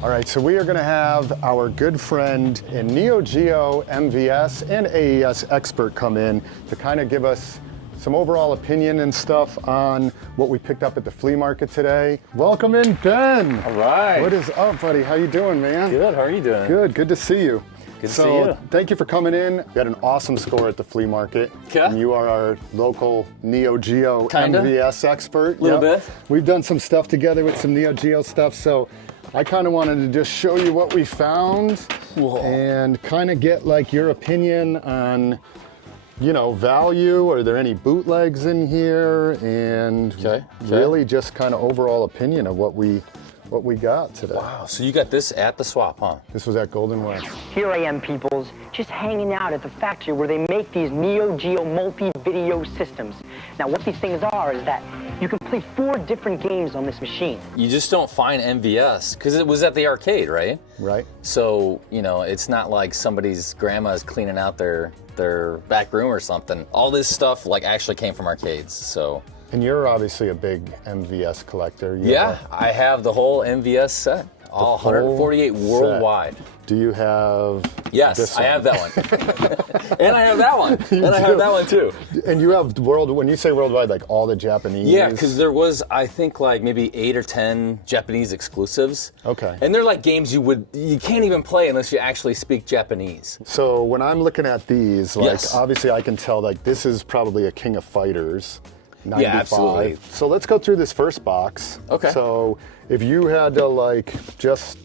All right, so we are going to have our good friend and Neo Geo MVS and AES expert come in to kind of give us some overall opinion and stuff on what we picked up at the flea market today. Welcome in, Ben. All right. What is up, buddy? How you doing, man? Good. How are you doing? Good to see you. Good to see you. Thank you for coming in. We had an awesome score at the flea market. Okay. And you are our local Neo Geo MVS expert. Little bit. We've done some stuff together with some Neo Geo stuff, so I kind of wanted to just show you what we found. Whoa. And kind of get like your opinion on, you know, value. Are there any bootlegs in here? And really just kind of overall opinion of what we got today. Wow, so you got this at the swap, huh? This was at Golden West. Here I am, peoples, just hanging out at the factory where they make these Neo Geo multi-video systems. Now, what these things are is that you can play 4 different games on this machine. You just don't find MVS, because it was at the arcade, right? Right. So, you know, it's not like somebody's grandma is cleaning out their back room or something. All this stuff, like, actually came from arcades, so. And you're obviously a big MVS collector. I have the whole MVS set, all 148 worldwide. Do you have Yes, I have that one. And I have that one. I have that one too. And you have when you say worldwide, like all the Japanese? Yeah, because there was, I think, like maybe 8 or 10 Japanese exclusives. Okay. And they're like games you can't even play unless you actually speak Japanese. So when I'm looking at these, like Yes. obviously I can tell like this is probably a King of Fighters. 95. Yeah, absolutely. So let's go through this first box. Okay. So if you had to like just,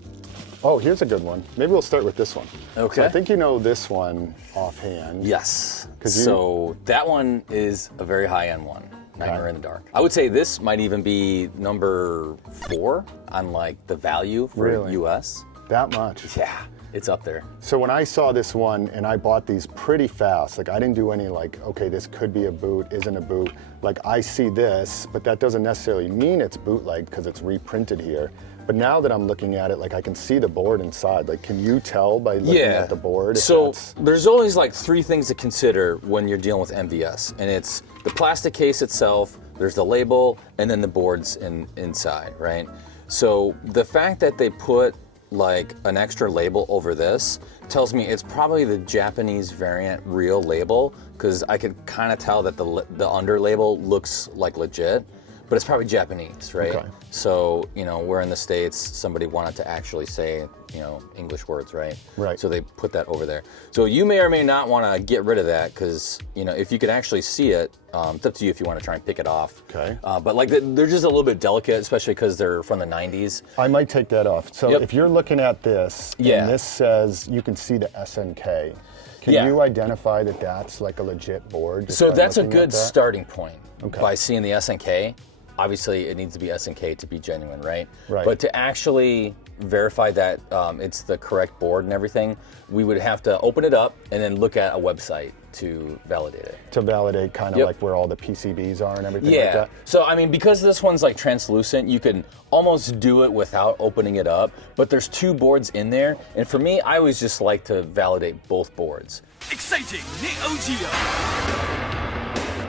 oh, here's a good one. Maybe we'll start with this one. Okay. So I think you know this one offhand. Yes. 'Cause you- So that one is a very high-end one. Nightmare in the Dark. I would say this might even be number 4 on like the value for Really? US. That much. Yeah, it's up there. So when I saw this one and I bought these pretty fast, like I didn't do any like, okay, this could be a boot, isn't a boot. Like I see this, but that doesn't necessarily mean it's bootleg because it's reprinted here. But now that I'm looking at it, like I can see the board inside. Like, can you tell by looking at the board? If So that's... there's always like 3 things to consider when you're dealing with MVS, and it's the plastic case itself, there's the label, and then the boards inside, right? So the fact that they put like an extra label over this tells me it's probably the Japanese variant real label, because I could kind of tell that the under label looks like legit, but it's probably Japanese, right? Okay. So, you know, we're in the States, somebody wanted to actually say, you know, English words, right? Right. So they put that over there. So you may or may not want to get rid of that, because, you know, if you can actually see it, it's up to you if you want to try and pick it off. Okay. But like they're just a little bit delicate, especially because they're from the 90s. I might take that off. So Yep. if you're looking at this, Yeah. and this says you can see the SNK, can Yeah. you identify that that's like a legit board? just So by that's a looking at good that? starting point. Okay. By seeing the SNK, obviously it needs to be SNK to be genuine, right? Right. But to actually verify that it's the correct board and everything, we would have to open it up and then look at a website to validate it. To validate kind of Yep. like where all the PCBs are and everything like Yeah. that? So I mean, because this one's like translucent, you can almost do it without opening it up. But there's 2 boards in there, and for me, I always just like to validate both boards. Exciting! Neo Geo!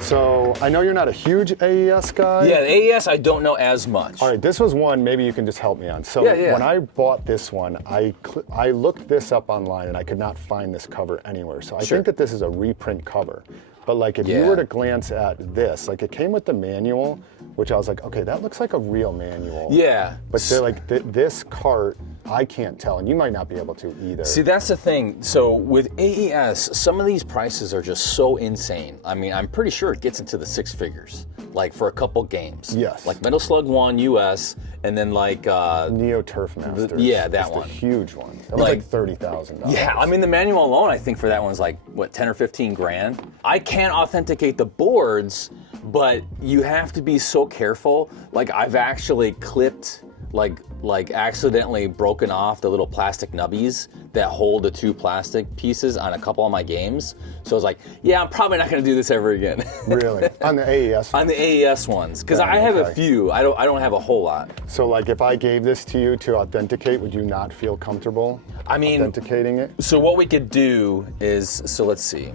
So I know you're not a huge AES guy. Yeah, the AES I don't know as much. All right, this was one maybe you can just help me on. So Yeah. when I bought this one, I looked this up online and I could not find this cover anywhere. So I Sure. think that this is a reprint cover. But like if you Yeah. were to glance at this, like it came with the manual, which I was like, okay, that looks like a real manual. Yeah. But they're like this cart, I can't tell, and you might not be able to either. See, that's the thing. So with AES, some of these prices are just so insane. I mean, I'm pretty sure it gets into the 6 figures, like for a couple games. Yes. Like Metal Slug 1 US, and then like Neo Turf Masters. yeah, that Just one. A huge one. That was Like- like $30,000. yeah, I mean the manual alone, I think for that one's like what 10 or 15 grand. I can't authenticate the boards, but you have to be so careful. Like I've actually clipped, like accidentally broken off the little plastic nubbies that hold the 2 plastic pieces on a couple of my games. So I was like, yeah, I'm probably not going to do this ever again. Really? On the AES? On the AES ones, because Right, I have a okay. few. I don't have a whole lot. So like if I gave this to you to authenticate, would you not feel comfortable I mean, authenticating it? so what we could do is, so let's see.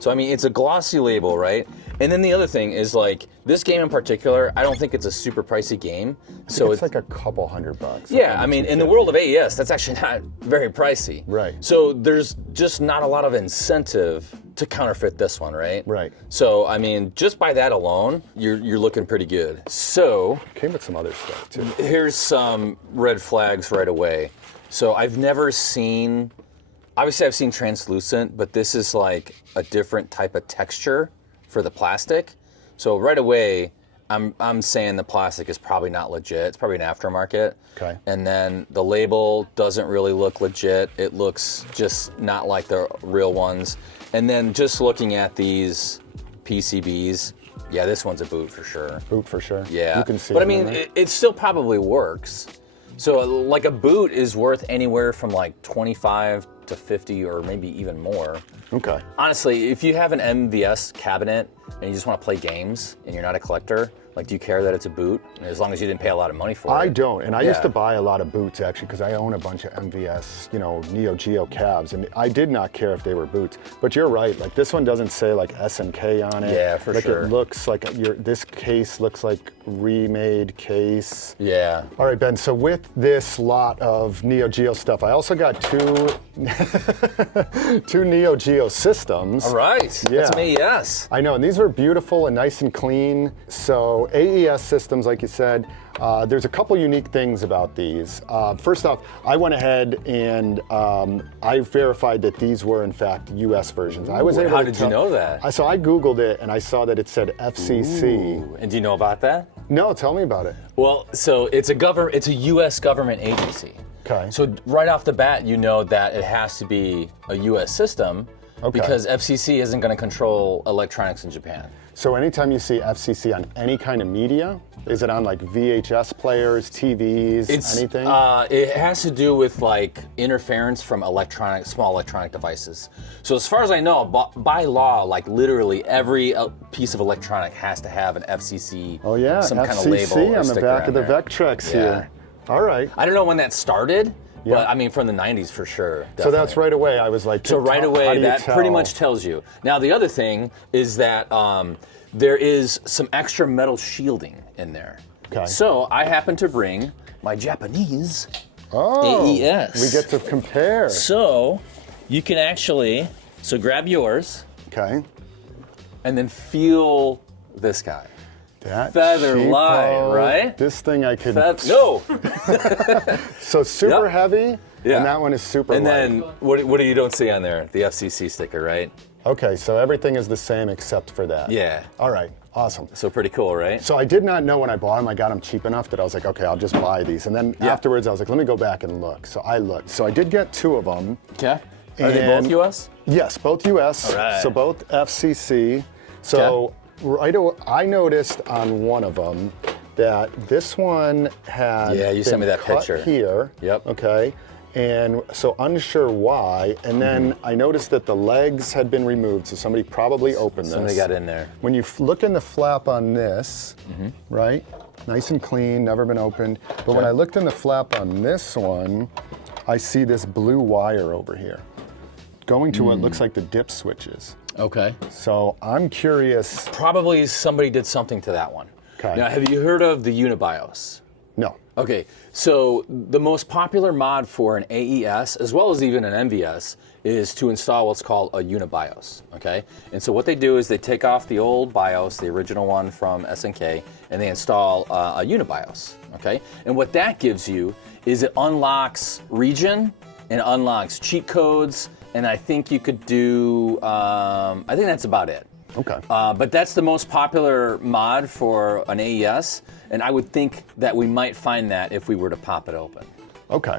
So I mean, it's a glossy label, right? And then the other thing is like, This game in particular, I don't think it's a super pricey game. So it's like a couple $100. Yeah, I mean, in the world of AES, that's actually not very pricey. Right. So there's just not a lot of incentive to counterfeit this one, right? Right. So, I mean, just by that alone, you're looking pretty good. So came with some other stuff too. Here's some red flags right away. So I've never seen, obviously I've seen translucent, but this is like a different type of texture for the plastic. So right away, I'm saying the plastic is probably not legit. It's probably an aftermarket. Okay. And then the label doesn't really look legit. It looks just not like the real ones. And then just looking at these PCBs, yeah, this one's a boot for sure. Boot for sure. Yeah. You can see. But I mean, it still probably works. So like a boot is worth anywhere from like 25 to 50 or maybe even more. Okay. Honestly, if you have an MVS cabinet and you just want to play games and you're not a collector, like, do you care that it's a boot? As long as you didn't pay a lot of money for it. I don't, and I used Yeah. to buy a lot of boots actually because I own a bunch of MVS, Neo Geo cabs, and I did not care if they were boots. But you're right, like this one doesn't say like SNK on it. Yeah, for like sure. It looks like this case looks like remade case. Yeah. All right, Ben. So with this lot of Neo Geo stuff, I also got two Neo Geo systems. All right. Yeah. That's me, yes. I know, and these were beautiful and nice and clean. So AES systems, like you said, there's a couple unique things about these. First off, I went ahead and I verified that these were in fact US versions. I was able How to did you know that? So I Googled it and I saw that it said FCC. Ooh. And do you know about that? No, tell me about it. Well, so it's a US government agency. Okay. So right off the bat, you know that it has to be a US system because FCC isn't going to control electronics in Japan. So anytime you see FCC on any kind of media, is it on like VHS players, TVs, anything? It has to do with like interference from small electronic devices. So as far as I know, by law, like literally every piece of electronic has to have an FCC. Oh yeah, some FCC kind of label or on the sticker back on of the there. Vectrex Yeah. here. All right. I don't know when that started, Yeah. but I mean from the 90s for sure. So that's definitely. right away. I was like, So right how away, do you that pretty tell? much tells you. Now the other thing is that there is some extra metal shielding in there. Okay. So I happen to bring my Japanese Oh, AES. we get to compare. So you can actually, grab yours Okay. and then feel this guy. That Feather cheapo. light, right? This thing I could. No. So super Yep. heavy, Yeah. and that one is super And light. then what do you don't see on there? The FCC sticker, right? Okay, so everything is the same except for that. Yeah. All right, awesome. So pretty cool, right? So I did not know when I bought them, I got them cheap enough that I was like, okay, I'll just buy these. And then Yeah. afterwards, I was like, let me go back and look. So I looked. So I did get two of them. Okay. Are they And- both US? Yes, both US. All right. So both FCC. So I noticed on one of them that this one had Yeah, you sent me been that cut picture. here. Yep. Okay. And so unsure why. And then I noticed that the legs had been removed. So somebody probably opened this. Somebody got in there. When you look in the flap on this, right? Nice and clean, never been opened. But when I looked in the flap on this one, I see this blue wire over here going to what looks like the dip switches. Okay. So I'm curious. Probably somebody did something to that one. Okay. Now, have you heard of the Unibios? No. Okay, so the most popular mod for an AES, as well as even an MVS, is to install what's called a Unibios, okay? And so what they do is they take off the old BIOS, the original one from SNK, and they install a Unibios, okay? And what that gives you is it unlocks region, and unlocks cheat codes, and I think you could do, I think that's about it. Okay. But that's the most popular mod for an AES, and I would think that we might find that if we were to pop it open. Okay.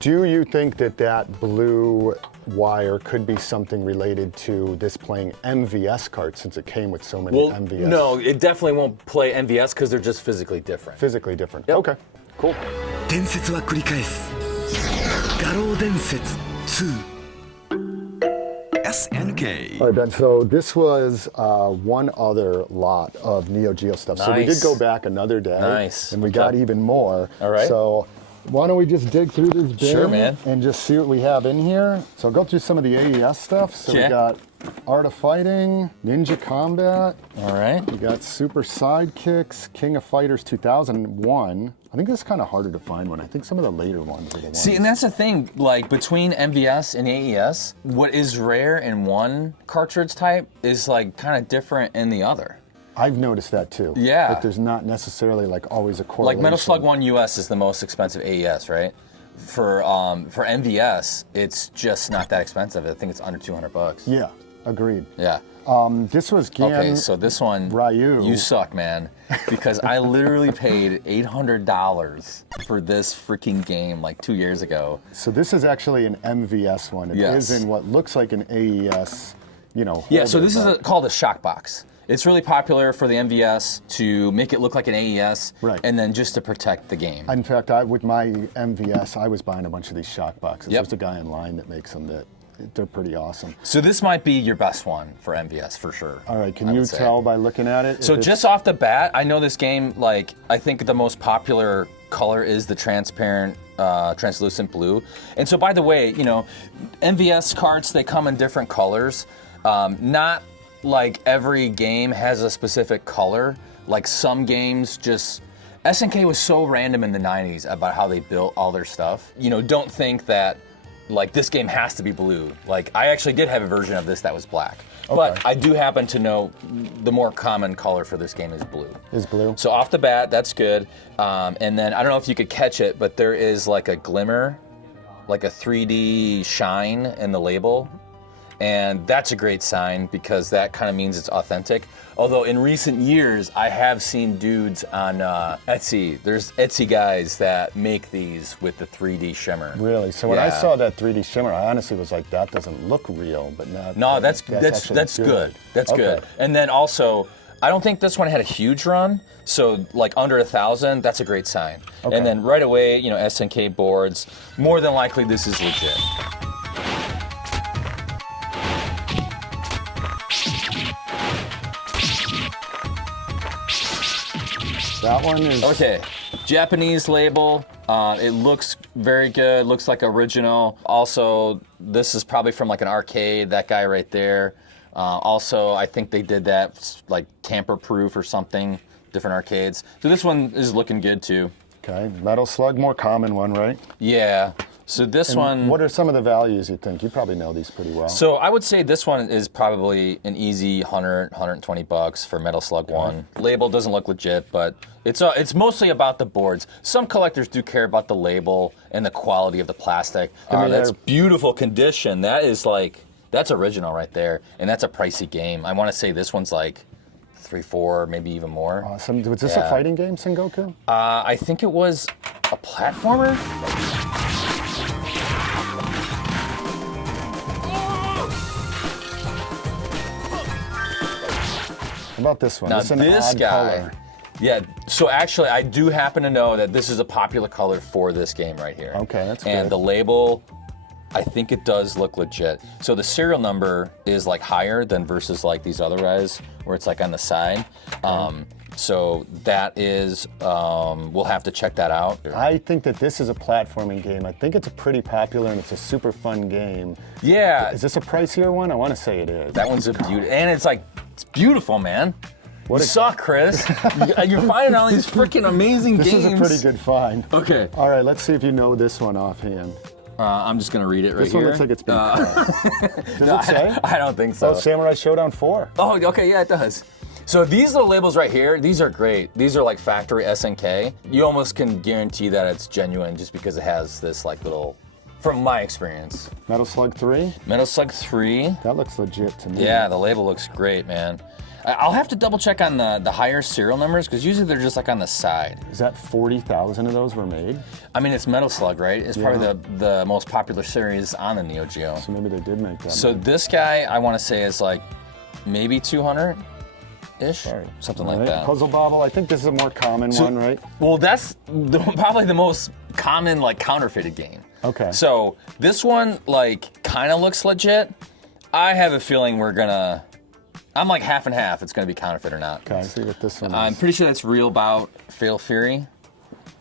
Do you think that that blue wire could be something related to this playing MVS cards since it came with so many MVS? No, it definitely won't play MVS because they're just physically different. Physically different. Yep. Okay. Cool. 伝説は繰り返す画廊伝説2 SNK All right, Ben. So this was one other lot of Neo Geo stuff. So we did Nice. go back another day. Nice. And we Okay. got even more. All right. So Why don't we just dig through this bin Sure, man. and just see what we have in here? So I'll go through some of the AES stuff. So we Okay. got Art of Fighting, Ninja Combat. All right. We got Super Sidekicks, King of Fighters 2001. I think this is kind of harder to find one. I think some of the later ones are the ones. See, and that's the thing, like between MVS and AES, what is rare in one cartridge type is like kind of different in the other. I've noticed that too. Yeah. Like there's not necessarily like always a correlation. Like Metal Slug 1 US is the most expensive AES, right? For MVS, it's just not that expensive. I think it's under $200. Yeah, agreed. Yeah. This was Gian Okay, so this one, Ryu. you suck, man, because I literally paid $800 for this freaking game like 2 years ago. So this is actually an MVS one. It Yes. is in what looks like an AES, you know. Yeah, so holder, this is but- called a shock box. It's really popular for the MVS to make it look like an AES, Right. and then just to protect the game. In fact, with my MVS, I was buying a bunch of these shock boxes. Yep. There's a guy in line that makes them that they're pretty awesome. So this might be your best one for MVS for sure. All right, can I you would say. tell by looking at it? So if it's- just off the bat, I know this game, like, I think the most popular color is the transparent, translucent blue. And so by the way, you know, MVS carts, they come in different colors. Not like every game has a specific color. Like some games just, SNK was so random in the 90s about how they built all their stuff. You know, don't think that like this game has to be blue. Like I actually did have a version of this that was black. But I do happen to know the more common color for this game is blue. Is blue. So off the bat, that's good. And then I don't know if you could catch it, but there is like a glimmer, like a 3D shine in the label. And that's a great sign because that kind of means it's authentic. Although in recent years, I have seen dudes on Etsy. There's Etsy guys that make these with the 3D shimmer. Really? So when I Yeah. saw that 3D shimmer, I honestly was like, that doesn't look real, but not. No, that's actually good. That's Okay. good. And then also, I don't think this one had a huge run. So like under 1,000, that's a great sign. Okay. And then right away, you know, SNK boards. More than likely, this is legit. That one is. Okay, Japanese label. It looks very good. Looks like original. Also, this is probably from like an arcade. That guy right there. Also, I think they did that like tamper-proof or something. Different arcades. So this one is looking good too. Okay, Metal Slug, more common one, right? Yeah. So this one. What are some of the values you think? You probably know these pretty well. So I would say this one is probably an easy 100, 120 bucks for Metal Slug 1. Label doesn't look legit, but it's mostly about the boards. Some collectors do care about the label and the quality of the plastic. That's beautiful condition. That is like, that's original right there, and that's a pricey game. I want to say this one's like 3, 4, maybe even more. Awesome. Was this Yeah. a fighting game, Sengoku? I think it was a platformer. How about this one? Now This is an this odd guy, color. yeah. So actually, I do happen to know that this is a popular color for this game right here. Okay, that's And good. the label, I think it does look legit. So the serial number is like higher than versus like these other guys where it's like on the side. So that is, we'll have to check that out. I think that this is a platforming game. I think it's a pretty popular and it's a super fun game. Yeah, Is this a pricier one? I want to say it is. that one's a beauty, and it's like it's beautiful, man. What You a- suck, Chris. You're finding all these freaking amazing This games. is a pretty good find. Okay. All right, let's see if you know this one offhand. I'm just gonna read it right This here. one looks like it's been cut. Does it say? I don't think so. Oh, Samurai Showdown 4. Oh, okay, yeah, it does. So these little labels right here, these are great. These are like factory SNK. You almost can guarantee that it's genuine just because it has this like little, from my experience. Metal Slug 3. Metal Slug 3. That looks legit to me. Yeah, the label looks great, man. I'll have to double check on the higher serial numbers because usually they're just like on the side. Is that 40,000 of those were made? I mean, it's Metal Slug, right? It's probably the most popular series on the Neo Geo. So maybe they did make that. So this guy, I want to say is like maybe 200-ish, something like that. Puzzle Bobble, I think this is a more common one, right? Well, that's probably the most common like counterfeited game. Okay. So this one like kind of looks legit. I have a feeling I'm like half and half. It's gonna be counterfeit or not. Okay, see what this one is. I'm pretty sure that's Real Bout Fatal Fury.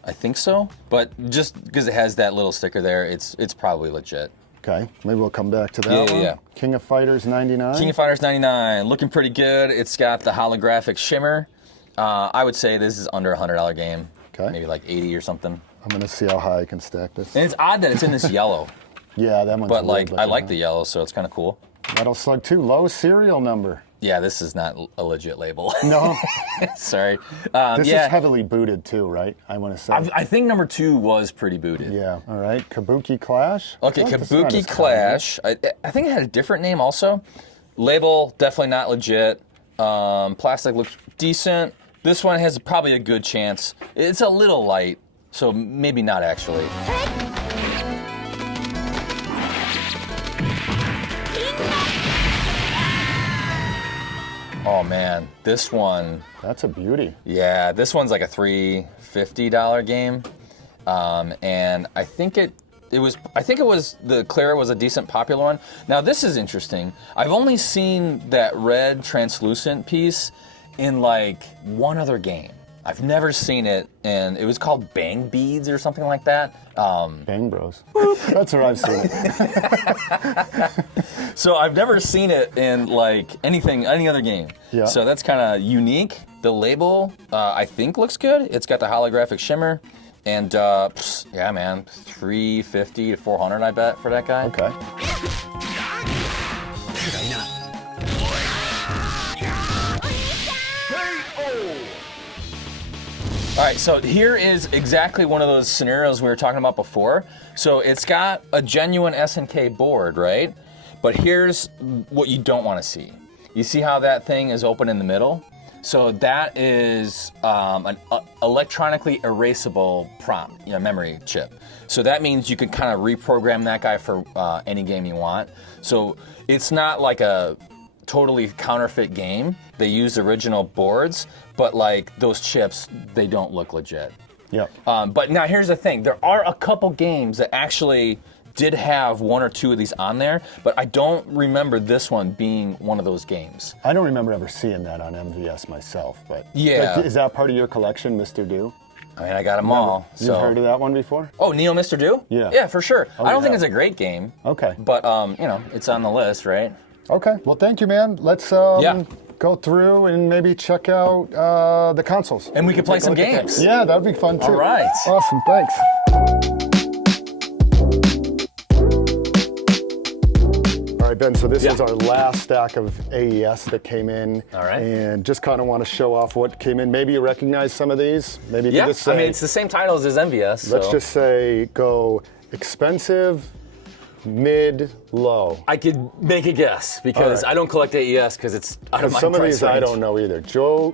I think so. But just because it has that little sticker there, it's probably legit. Okay, maybe we'll come back to that Yeah. one. King of Fighters 99. King of Fighters 99, looking pretty good. It's got the holographic shimmer. I would say this is under $100 game. Okay. Maybe like 80 or something. I'm gonna see how high I can stack this. And it's odd that it's in this yellow. Yeah, that one's But weird like, I like looking, the yellow, so it's kind of cool. huh? Metal Slug 2, low serial number. Yeah, this is not a legit label. No, Sorry. this yeah, is heavily booted too, right? I want to say. I think number 2 was pretty booted. Yeah, all right. Kabuki Clash. Okay, I feel like this is not Kabuki as Clash. I think it had a different name also. Label, definitely not legit. Plastic looks decent. This one has probably a good chance. It's a little light, so maybe not actually. Oh man, this one. That's a beauty. Yeah, this one's like a $350 game, and I think it was the Clara was a decent popular one. Now this is interesting. I've only seen that red translucent piece in like one other game. I've never seen it, and it was called Bang Beads or something like that. Bang Bros. That's where I've seen it. So I've never seen it in like any other game. Yeah. So that's kind of unique. The label, I think, looks good. It's got the holographic shimmer, and yeah, man, $350 to $400, I bet, for that guy. Okay. All right, so here is exactly one of those scenarios we were talking about before. So it's got a genuine SNK board, right? But here's what you don't want to see. You see how that thing is open in the middle? So that is an electronically erasable prompt, memory chip. So that means you can kind of reprogram that guy for any game you want. So it's not like a totally counterfeit game. They use original boards, but like those chips, they don't look legit. Yep. But now here's the thing. There are a couple games that actually did have one or two of these on there, but I don't remember this one being one of those games. I don't remember ever seeing that on MVS myself, but Yeah. Like, is that part of your collection, Mr. Do? I mean, I got them all. You've So. heard of that one before? Oh, Neo Mr. Do? Yeah. Yeah, for sure. I don't think yeah. it's a great game. Okay. But it's on the list, right? Okay. Well, thank you, man. Let's Yeah. go through and maybe check out the consoles. And we could play Take a some look at that. games. Yeah, that'd be fun too. All right. Awesome. Thanks. All right, Ben, so this is our last stack of AES that came in. All right. And just kind of want to show off what came in. Maybe you recognize some of these. Maybe you Yeah, can just say, I mean, it's the same titles as MVS. let's so. just say go expensive, mid, low. I could make a guess because All right. I don't collect AES because it's out of my Some of price these I range. don't know either. Joy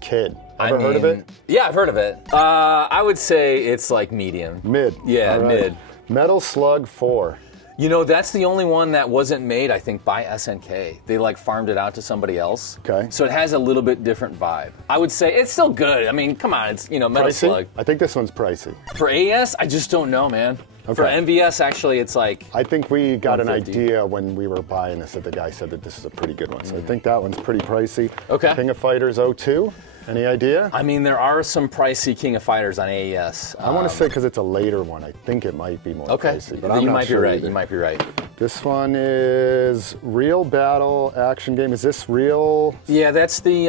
Kid. Ever heard of it? Yeah, I've heard of it. I would say it's like medium. Mid. Yeah, All right. mid. Metal Slug 4. You know, that's the only one that wasn't made, I think, by SNK. They like farmed it out to somebody else. Okay. So it has a little bit different vibe. I would say it's still good. I mean, come on, it's Metal Pricey? Slug. I think this one's pricey. For AES, I just don't know, man. For Okay. MVS, actually, it's like I think we got an 150. idea when we were buying this that the guy said that this is a pretty good one. So I think that one's pretty pricey. Okay. King of Fighters 02. Any idea? I mean, there are some pricey King of Fighters on AES. I want to say because it's a later one, I think it might be more Okay, pricey. But I'm you not might sure be right. either. You might be right. This one is Real Battle Action Game. Is this Real Yeah, that's the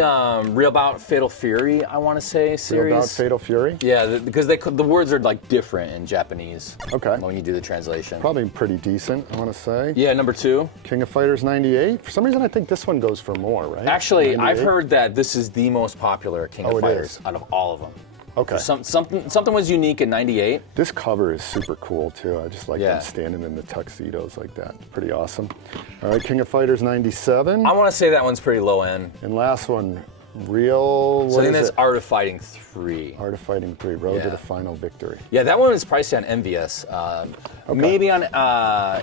Real Bout Fatal Fury, I want to say, series. About Fatal Fury? Yeah, because the words are like different in Japanese. Okay. When you do the translation. Probably pretty decent, I want to say. Yeah, number 2. King of Fighters 98. For some reason, I think this one goes for more, right? Actually, I've 98? heard that this is the most popular King of Oh, it Fighters is? out of all of them. Okay. Something was unique in '98. This cover is super cool too. I just like Yeah. them standing in the tuxedos like that. Pretty awesome. All right, King of Fighters 97. I want to say that one's pretty low end. And last one, Real. So I what think is that's it? Art of Fighting 3. Art of Fighting 3, Road to Yeah. the Final Victory. Yeah, that one is pricey on MVS. Maybe on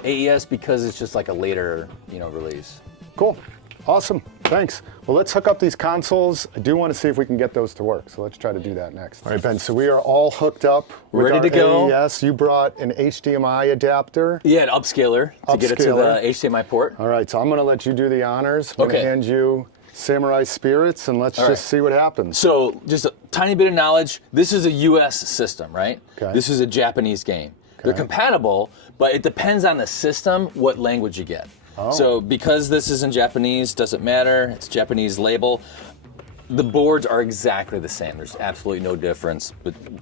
AES because it's just like a later, release. Cool. Awesome. Thanks. Well, let's hook up these consoles. I do want to see if we can get those to work, so let's try to do that next. All right, Ben, so we are all hooked up with Ready our to go. AES. You brought an HDMI adapter. Yeah, an upscaler to get it to the Upscaler. HDMI port. All right, so I'm going to let you do the honors. I'm going to Okay. hand you Samurai Spirits, and let's All just right. see what happens. So, just a tiny bit of knowledge. This is a U.S. system, right? Okay. This is a Japanese game. They're compatible, but it depends on the system what language you get. Oh. So, because this is in Japanese, doesn't matter. It's Japanese label. The boards are exactly the same. There's absolutely no difference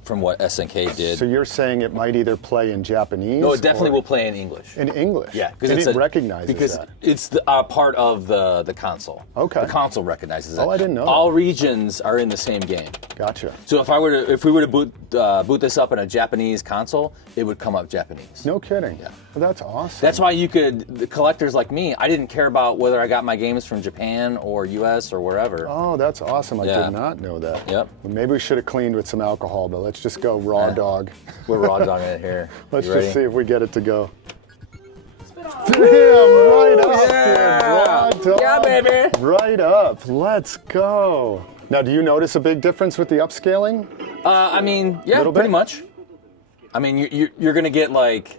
from what SNK did. So you're saying it might either play in Japanese? No, it definitely or will play in English. in English. Yeah, because it recognizes because that. it's the part of the console. Okay. The console recognizes that. Oh, I didn't know All that. regions are in the same game. Gotcha. So if we were to boot this up in a Japanese console, it would come up Japanese. No kidding. Yeah. Well, that's awesome. That's why the collectors like me, I didn't care about whether I got my games from Japan or US or wherever. Oh, that's awesome. I Yeah. did not know that. Yep. Well, maybe we should have cleaned with some alcohol, but let's just go raw dog. We're raw dogging it here. Let's You just ready? see if we get it to go. Damn, right up, Yeah. dude. Raw dog. Yeah, baby. Right up. Let's go. Now, do you notice a big difference with the upscaling? I mean, yeah, Little pretty bit? much. I mean, you're gonna get like,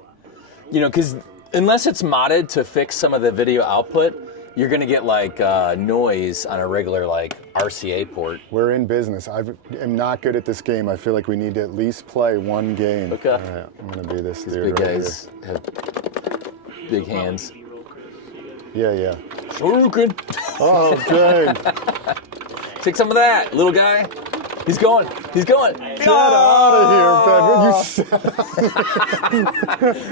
because unless it's modded to fix some of the video output, you're gonna get like noise on a regular like RCA port. We're in business. I am not good at this game. I feel like we need to at least play one game. Okay. All right, I'm gonna be this dude Big right guys have big hands. here. Yeah, yeah. Shoryuken. Oh, dang. Take some of that, little guy. He's going. He's going. Get out of here, Ben.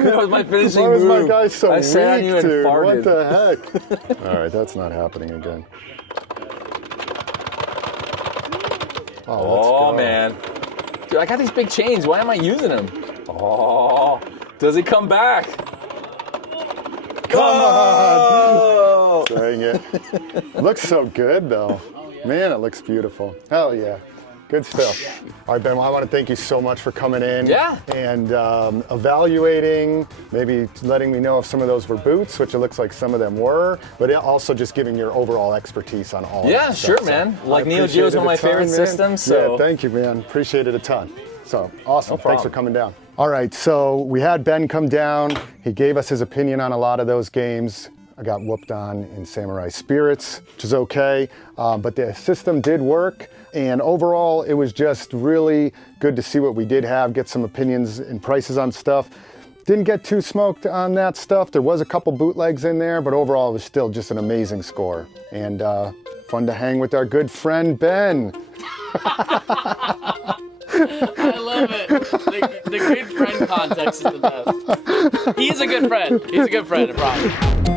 That was my finishing Why was my move. guy so I weak, sat on you and dude? farted. What the heck? All right, that's not happening again. Oh, let's Oh go. man, dude, I got these big chains. Why am I using them? Oh, does he come back? Come Oh! on! Dang it. Looks so good, though. Man, it looks beautiful. Hell yeah. Good stuff. All right, Ben, well, I want to thank you so much for coming in Yeah. and evaluating, maybe letting me know if some of those were boots, which it looks like some of them were, but also just giving your overall expertise on all of Yeah, that sure, stuff. man. I Like Neo Geo is appreciate one of my it a ton, favorite man. systems, so- Yeah, thank you, man. Appreciate it a ton. So awesome. No Thanks for problem. coming down. All right, so we had Ben come down. He gave us his opinion on a lot of those games. I got whooped on in Samurai Spirits, which is okay, but the system did work, and overall it was just really good to see what we did have, get some opinions and prices on stuff. Didn't get too smoked on that stuff. There was a couple bootlegs in there, but overall it was still just an amazing score. And fun to hang with our good friend Ben. I love it. The good friend context is the best. He's a good friend. He's a good friend, I promise.